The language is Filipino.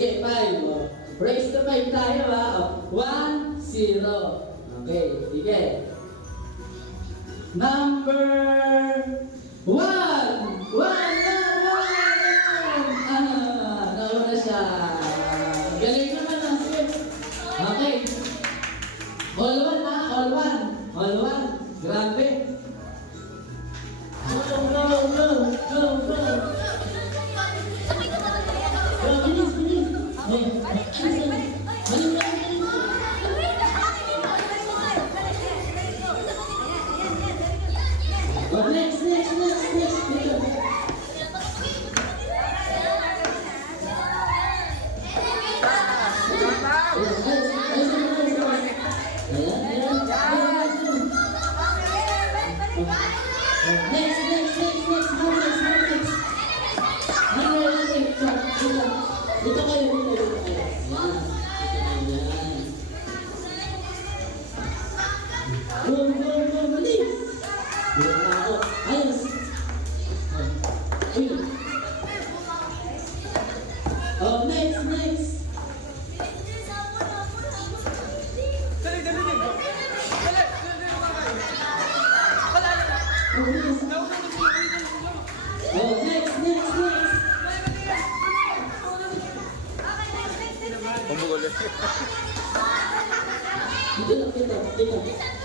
sige, 5. Oh. Raise to 5 tayo ha. Oh. 1, 0. Okay, sige. Number 1. 1. Nauna siya. Galing naman ang sip. Okay. All 1 ha, all 1. All 1. Grabe. Go. Next. Dito kayo. Go, bilis! Bilis na ako. Ayos! Oh, next! Oh, next! Pembukulan. Dito.